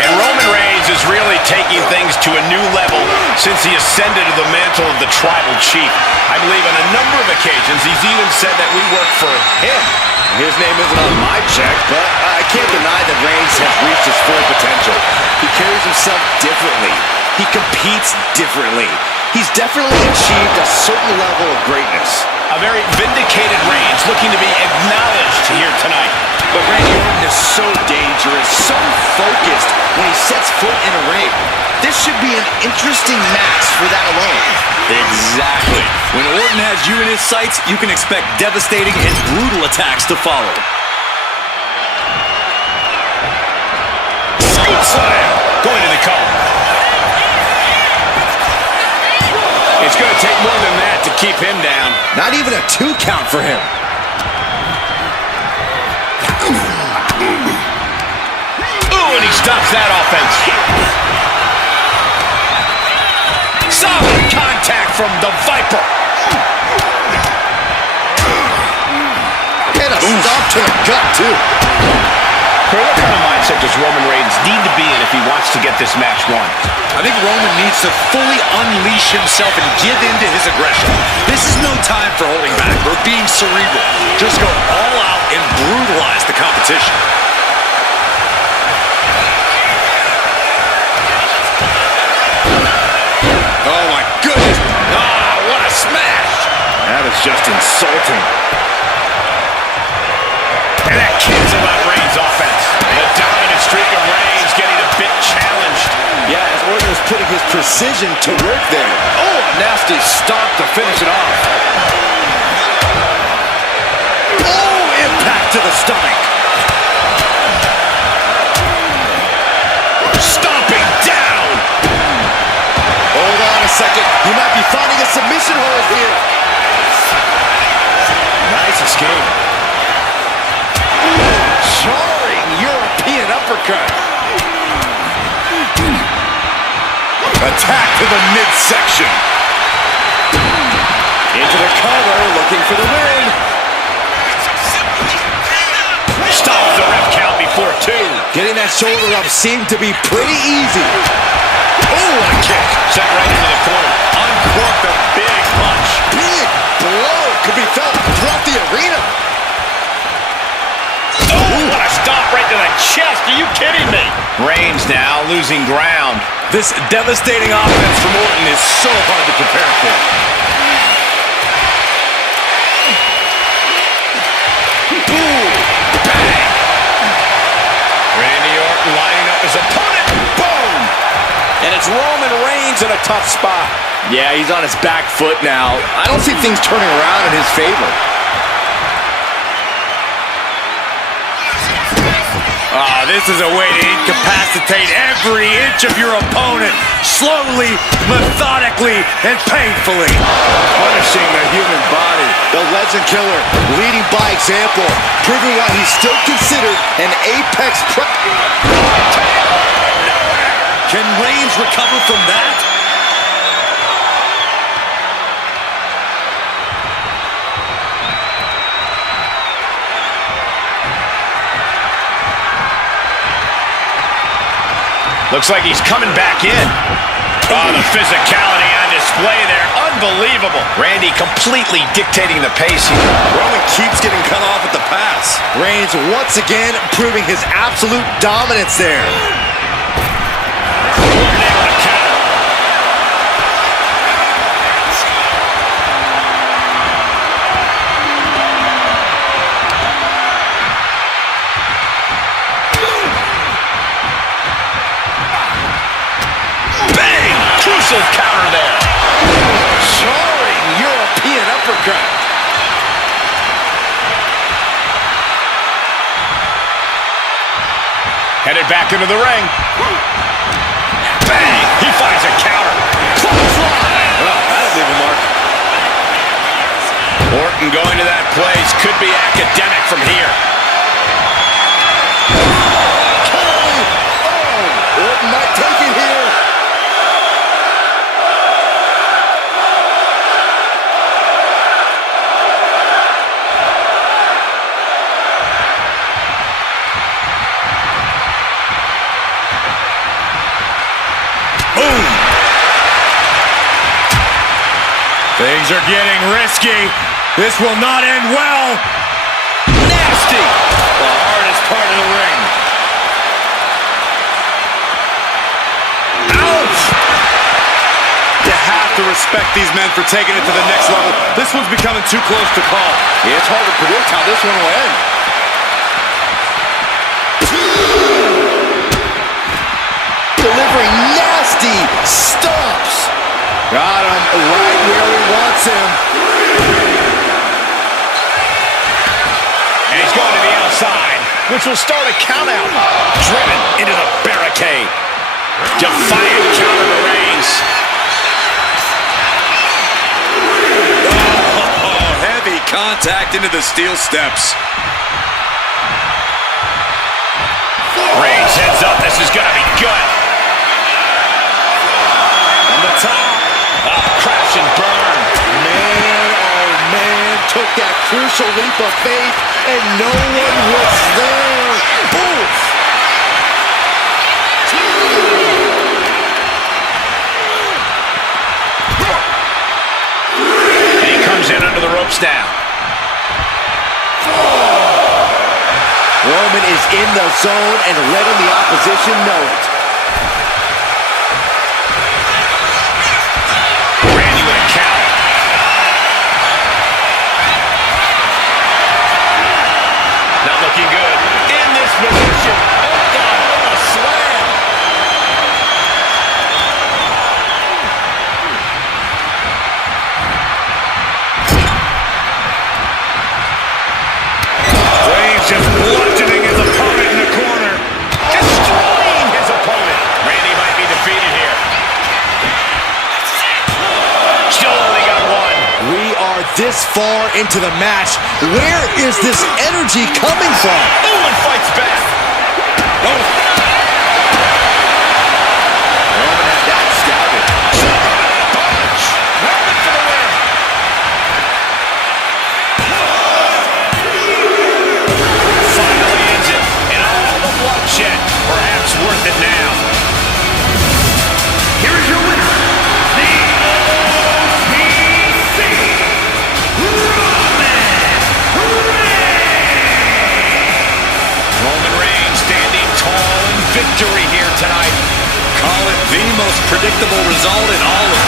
And Roman Reigns is really taking things to a new level since he ascended to the mantle of the tribal chief. I believe on a number of occasions he's even said that we work for him. His name isn't on my check, but I can't deny that Reigns has reached his full potential. He carries himself differently. He competes differently. He's definitely achieved a certain level of greatness. A very vindicated Reigns looking to be acknowledged here tonight. But Randy Orton is so dangerous, so focused when he sets foot in a ring. This should be an interesting match for that alone. Exactly. When Orton has you in his sights, you can expect devastating and brutal attacks to follow. Scoop slam! Going to the cover. It's going to take more than that to keep him down. Not even a 2 count for him. Ooh, and he stops that offense. Solid contact from the Viper. And a stop to the gut, too. What kind of mindset does Roman Reigns need to be in if he wants to get this match won? I think Roman needs to fully unleash himself and give in to his aggression. This is no time for holding back or being cerebral. Just go all out and brutalize the competition. Oh, my goodness. Ah, what a smash. That is just insulting. And that cancels out Reigns' offense. The dominant streak of Reigns getting a bit challenged. Yeah, as Orton is putting his precision to work there. Oh, a nasty stomp to finish it off. Oh, impact to the stomach. Stomping down. Hold on a second. He might be finding a submission hold here. Nice escape. Jarring European uppercut. Attack to the midsection. Into the cover, looking for the win. Stops the ref count before 2. Getting that shoulder up seemed to be pretty easy. Oh, what a kick. Set right into the corner. Uncorked a big punch. Big blow could be felt throughout the arena. Oh, what a stop right to the chest. Are you kidding me? Reigns now losing ground. This devastating offense from Orton is so hard to prepare for. Boom. Bang. Randy Orton lining up his opponent. Boom. And it's Roman Reigns in a tough spot. Yeah, he's on his back foot now. I don't see things turning around in his favor. This is a way to incapacitate every inch of your opponent. Slowly, methodically, and painfully. Punishing the human body. The legend killer leading by example. Proving why he's still considered an apex pro. Can Reigns recover from that? Looks like he's coming back in. Oh, the physicality on display there. Unbelievable. Randy completely dictating the pace here. Roman keeps getting cut off at the pass. Reigns once again proving his absolute dominance there. Counter there. Jarring European uppercut. Headed back into the ring. Bang! He finds a counter. Clothesline. Well, that'll leave a mark. Orton going to that place could be academic from here. Oh, Orton might take it here. Things are getting risky. This will not end well. Nasty. The hardest part of the ring. Ouch! You have to respect these men for taking it to the next level. This one's becoming too close to call. Yeah, it's hard to predict how this one will end. Delivering nasty stomps. Got him right where he wants him. And he's going to the outside, which will start a countout. Driven into the barricade. Defiant counter to Reigns. Oh, heavy contact into the steel steps. Reigns heads up. This is going to be good. On the top. Crash and burn. Man, oh man, took that crucial leap of faith, and no one was there. Oof. And he comes in under the ropes now. Roman is in the zone and letting the opposition know it. Randy with a count. Not looking good. In this position. Oh, God, what a slam. Reigns just bludgeoning his opponent in the corner. Destroying his opponent. Randy might be defeated here. Still only got one. We are this far into the match. Where is this energy coming from? Oh, and fights back. Roman had that scouted. Punch. Roman for the win. Finally ends it. And all the bloodshed. Perhaps worth it now. Here is your winner. The OPC. Roman Reigns standing tall in victory here tonight. Call it the most predictable result in all of